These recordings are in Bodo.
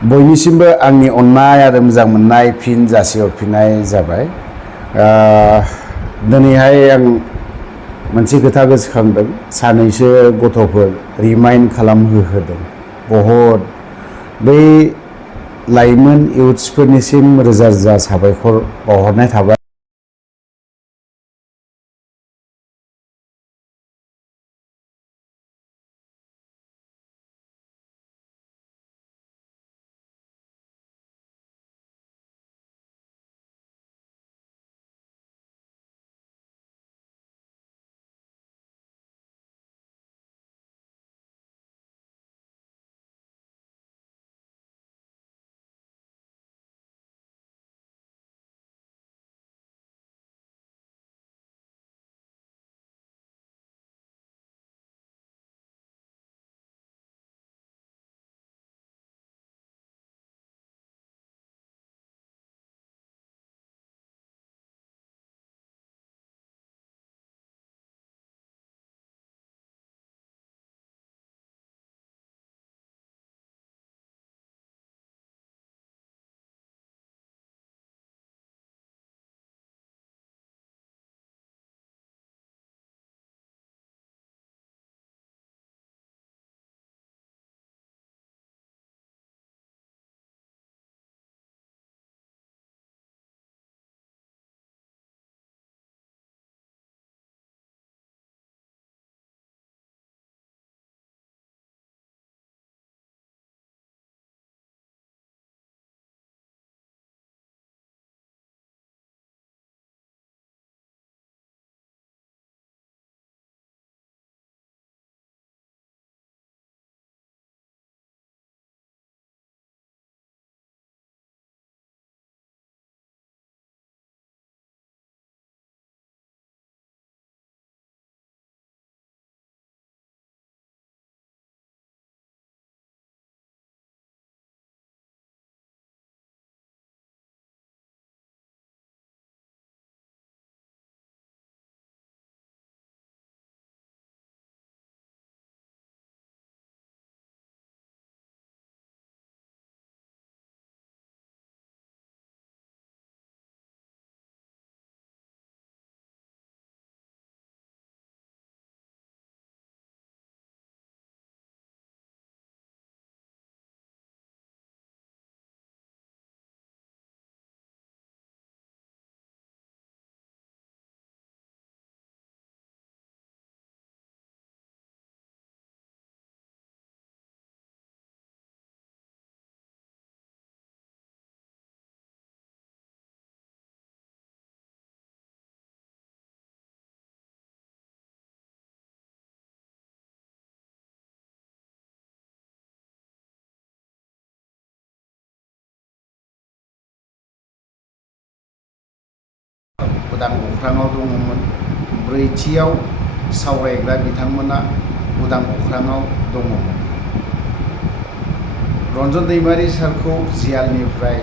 बयनिसिमबो आंनि अननाय आरो मोजां मोननाय फिन जासिहरफिननाय जाबाय। दिनैहाय आं मोनसे खोथा गोसोखांदों, सानैसो गथ'फोर रिमाइन्ड खालामहोदों। बहुद बै लाइमोन इउथ्सफोरनिसिम रोजा रोजा साबायखर बावहरनाय थाबाय। उदां अख्राङाव दङमोन। ब्रैथियाव सावरायग्रा बिथांमोना उदां अख्राङाव दङमोन। रन्जन दैमारि सारखौ जियालनिफ्राय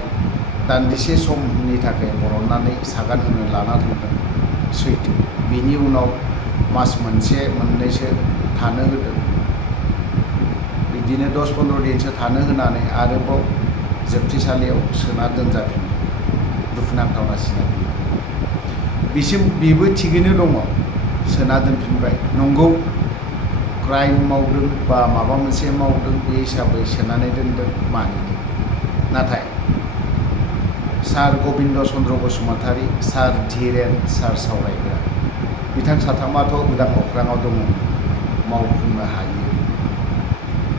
दान्दिसे समनि थाखाय बरननानै सागान होनो लाना थांदों, सैथो। बिनि उनाव मास मोनसे मोननैसो थानो होदों। बिदिनो 10-15 दिनसो थानो होनानै आरोबाव जोबथेसालियाव सोना दोनजाफिनदों। दुखुनांथावनासिना बेबो थिगैनो दङ, सोना दोनफिनबाय। नंगौ, क्राइम मावदों बा माबा मोनसे मावदों, बे हिसाबै सोनानै दोनदों, मानिदों। नाथाय सार गबिन्द चन्द्र बसुमतारी, सार धीरेन, सार सावरायग्रा बिथां साथामाथ' उदां अख्राङाव दङमोन, मावफुंनो हायो,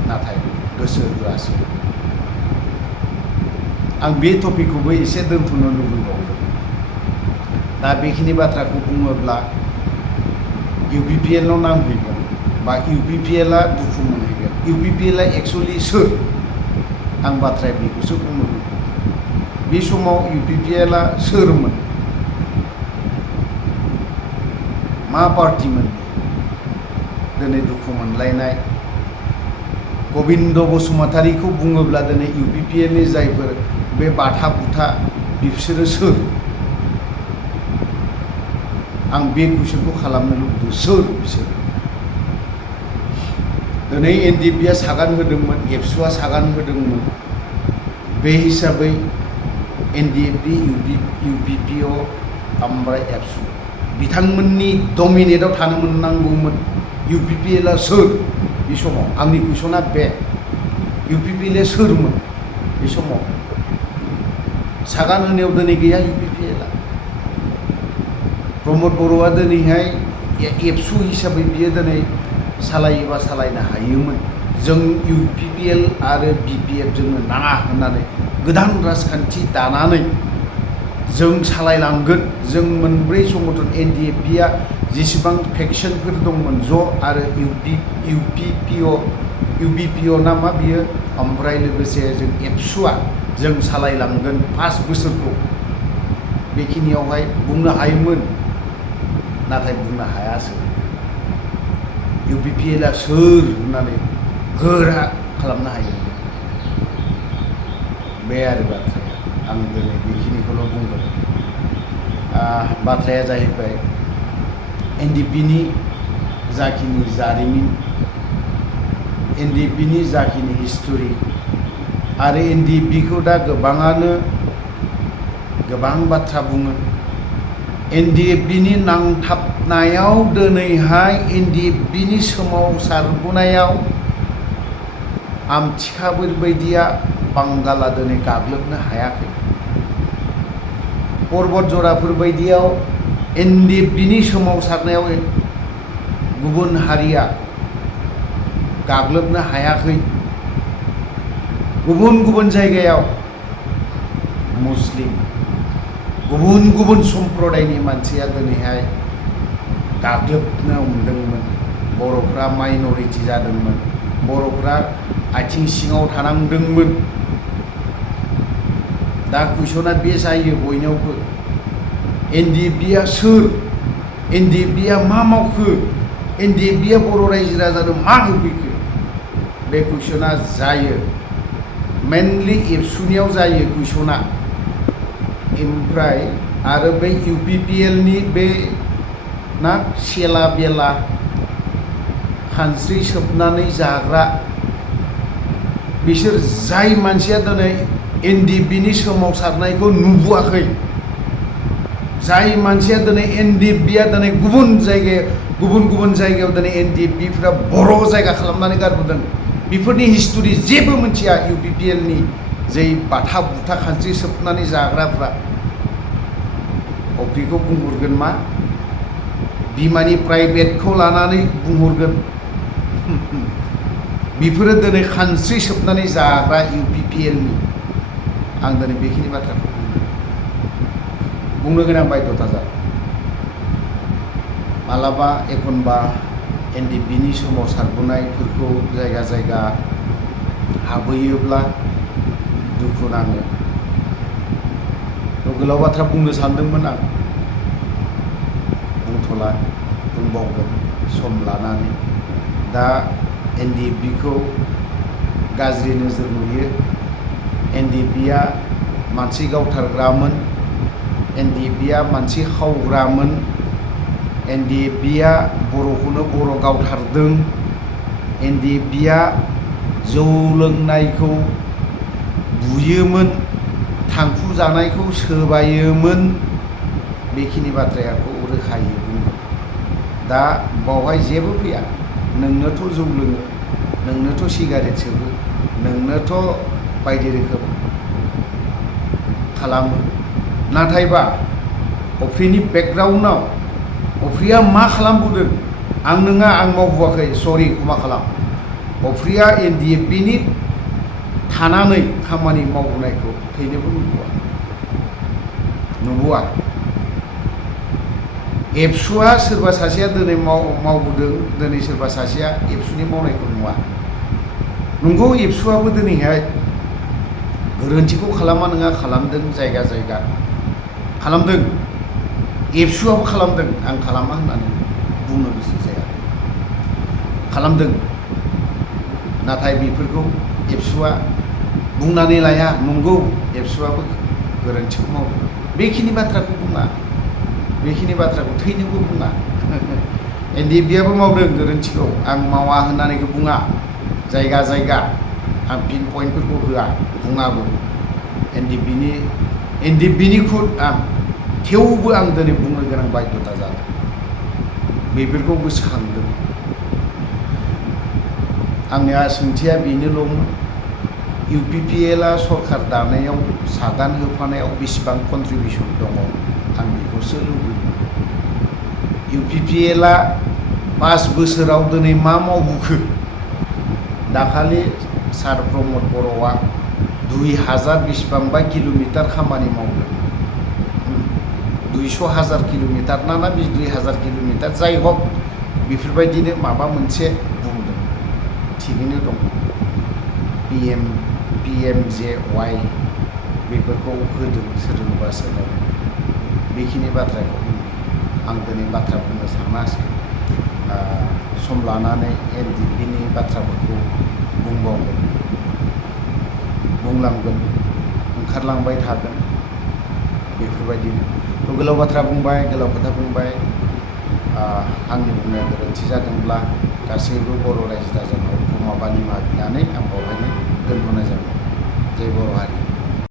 नाथाय गोसो होआसै। आं बे टपिकखौबो एसे दोनथ'नो लुबैबावदों। दा बेखिनि बाथ्राखौ बुङोब्ला UPPL नाव नांहैगोन बा UPPL आ दुखु मोनहैगोन। UPPL आ एक्सुवेलि सोर? आं बाथ्राया बेखौसो बुंनो लुबैदों। बे समाव UPPL आ सोरमोन? मा पार्टिमोन? दिनै दुखु मोनलायनाय गबिन्द बसुमतारीखौ बुङोब्ला दिनै UPPL नि जायफोर बे बाथा बुथा, बिसोरो सोर? आं बे कुइसनखौ खालामनो लुबैदों, सोर बिसोर? दिनै NDP आ सागान होदोंमोन, एबसुआ सागान होदोंमोन, बे हिसाबै एनडिएफबि इउपिपिअ ओमफ्राय एबसु बिथांमोननि डमिनेटआव थानो मोननांगौमोन। इउपिपिएलआ सोर बे समाव? आंनि कुइसना बे इउपिपिएलआ सोरमोन बे समाव? सागान होनायाव दिनै गैया इउपिपिएलआ। प्रमद बर'आ दिनैहाय एबसु हिसाबै बियो दिनै सालायोबा सालायनो हायोमोन। जों इउपिपिएल आरो बिपिएफ जोंनो नाङा होननानै गोदान राजखान्थि दानानै जों सालायलांगोन। जों मोनब्रै संगठन एनडिएफबिआ जेसेबां फेक्सनफोर दंमोन ज' आरो इउपिपिअ ना मा बियो, ओमफ्राय लोगोसे जों एबसुआ जों सालायलांगोन 5 बोसोरखौ। बेखिनियावहाय बुंनो हायोमोन, नाथाय बुंनो हायासै। इउपिपिएलआ सोर होननानै गोरा खालामनो हायो। बे आरो बाथ्राया। आं दिनै बेखिनिखौल' बुंगोन। बाथ्राया जाहैबाय एनडिएफबिनि जाखिनि जारिमिन, एनडिएफबिनि जाखिनि हिस्टरि आरो एनडिएफबिखौ दा गोबाङानो गोबां बाथ्रा बुङो। एनडिएफबिनि नांथाबनायाव दिनैहाय एनडिएफबिनि सोमावसारबोनायाव आमथिखाफोरबायदिया बांगाला दिनै गाग्लोबनो हायाखै। पर्बत जराफोरबायदियाव एनडिएफबिनि सोमावसारनायाव गुबुन हारिया गाग्लोबनो हायाखै। गुबुन गुबुन जायगायाव मुस्लिम गुबुन गुबुन सम्प्रदायनि मानसिया दिनैहाय गाग्लोबनो हमदोंमोन। बर'फ्रा माइन'रिटि जादोंमोन। बर'फ्रा आथिं सिङाव थानांदोंमोन। दा कुइसना बे जायो बयनावबो, एनडिएफबिआ सोर? एनडिएफबिआ मा मावखो? एनडिएफबिआ बर' रायजो राजानो मा होफैखो? बे कुइसना जायो। मेनलि एबसुनियाव जायो कुइसना। ओमफ्राय आरो बे इउपिपिएलनि बे ना सेला बेला खानस्रि सोबनानै जाग्रा, बिसोर जाय मानसिया दिनै एनडिएफबिनि सोमावसारनायखौ नुबोआखै, जाय मानसिया दिनै एनडिएफबिआ दिनै गुबुन जायगायाव दिनै एनडिएफबिफ्रा बर' जायगा खालामनानै गारबोदों, बेफोरनि हिस्टरि जेबो मिथिया। इउपिपिएलनि जै बाथा बुथा खानस्रि सोबनानै जाग्राफ्रा अफ्रिखौ बुंहरगोन मा? बिमानि प्राइभेटखौ लानानै बुंहरगोन। बेफोरो दिनै खानस्रि सोबनानै जाग्रा इउपिपिएलनि। आं दिनै बेखिनि बाथ्राखौ बुंनो गोनां बायध'ता जादों। मालाबा एखनबा एनडिएफबिनि सोमावसारबोनायफोरखौ जायगा जायगा हाबहैयोब्ला दुखु नाङो। गोलाव बाथ्रा बुंनो सानदोंमोन आं, बुंथ'ला, बुंबावगोन सम लानानै। दा एनडिएफबिखौ गाज्रि नोजोर नुयो। एनडिएफबिआ मानसि गावथारग्रामोन। एनडिएफबिआ मानसि खावग्रामोन। एनडिएफबिआ बर'खौनो बर' गावथारदों। एनडिएफबिआ जौ लोंनायखौ बुयोमोन, थांखु जानायखौ सोबायोमोन। बेखिनि बाथ्राखौ रोखायै बुंदों। दा बावहाय जेबो फैया। नोंनोथ' जौ लोङो, नोंनोथ' सिगारेट सोबो, नोंनोथ' बायदि रोखोम खालामो। नाथायबा अफ्रिनि बेकग्राउन्डआव अफ्रिया मा खालामबोदों? आं नङा, आं मावबोआखै, सरि क्षमा खालाम। अफ्रिया एनडिएफबिनि थानानै खामानि मावबोनायखौ थैनोबो नुबोआ। एबसुआ सोरबा सासेया दिनै मावबोदों, दिनै सोरबा सासेया एबसुनि मावनायखौ नुवा। नंगौ, एबसुआबो दिनैहाय गोरोन्थिखौ खालामा नङा, खालामदों, जायगा जायगा खालामदों। एबसुआबो खालामदों, आं खालामा होननानै बुंनो गोसो जाया, खालामदों। नाथाय बेफोरखौ एबसुआ बुंनानै लाया। नंगौ, एबसुआबो गोरोन्थिखौ मावदों, बेखिनि बाथ्राखौ बुङा, बेखिनि बाथ्राखौ थैनोबो बुङा। एनडिएफबिआबो मावदों गोरोन्थिखौ, आं मावा होननानैबो बुङा। जायगा जायगा आं पिन पइन्टफोरखौ होआ, बुङाबो। एनडिएफबिनिख्रुइ आं थेवबो आं दिनै बुंनो गोनां बाध्यता जादों। बेफोरखौ गोसोखांदों। आंनिया सोंथिया बेनोल'मोन, इउपिपिएलआ सरकार दानायाव सागान होफानायाव बेसेबां कन्ट्रिबिउसन दङ आं बेखौसो लुबैयो। इउपिपिएलआ 5 बोसोराव दिनै मा मावबोखो? दाखालि सार प्रमद बर'आ 2000 बेसेबांबा किल'मिटार खामानि मावदों। 200,000 किल'मिटार ना 2000 किल'मिटार जाय हक बेफोरबायदिनो माबा मोनसे बुंदों। थिगैनो दं। PMJY बेफोरखौ होदों सोरनोबा सोरनोबा। बेखिनि बाथ्राखौ आं दिनै बाथ्रा बुंनो सानासै। सम लानानै एनडिएफबिनि बाथ्राफोरखौ बुंलांगोन, ओंखारलांबाय थागोन। बेफोरबायदिनो गोलाव बाथ्रा बुंबाय, गोलाव खोथा बुंबाय। आंनि बुंनाया गोरोन्थि जादोंब्ला गासैबो बर' रायजो राजानाव निमाहा बिनानै आं बावहायनो दोनथ'नाय जाबाय। जय बर' हारि।